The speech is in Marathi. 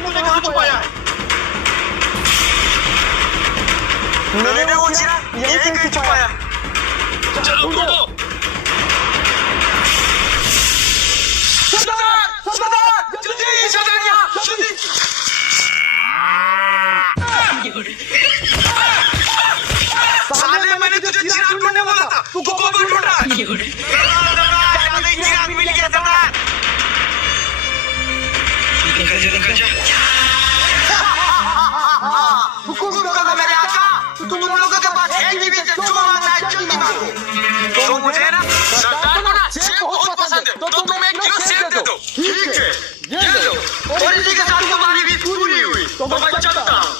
तुझे कहाँ छुपाया है? मैंने वो चिरा यही कहीं छुपाया। चलो ढूंढो। सरदार! सरदार! जल्दी सरदार यहाँ! जल्दी! साले मैंने तुझे चिराग ढूंढने बोला था। तू गोबर ढूंढ रहा है। चिराग मिल गया सरदार। निकल जा। हुकुम करो मेरे आका। तुम लोगों के पास है ही नहीं, जो मांगना है जल्दी मांगो। तो मुझे ना सरदार को ना सेब बहुत पसंद है, तो तुम 1 किलो सेब दे दो। ठीक है, ये लो। और इसी के साथ तुम्हारी भी पूरी हुई। तो मैं चलता हूँ।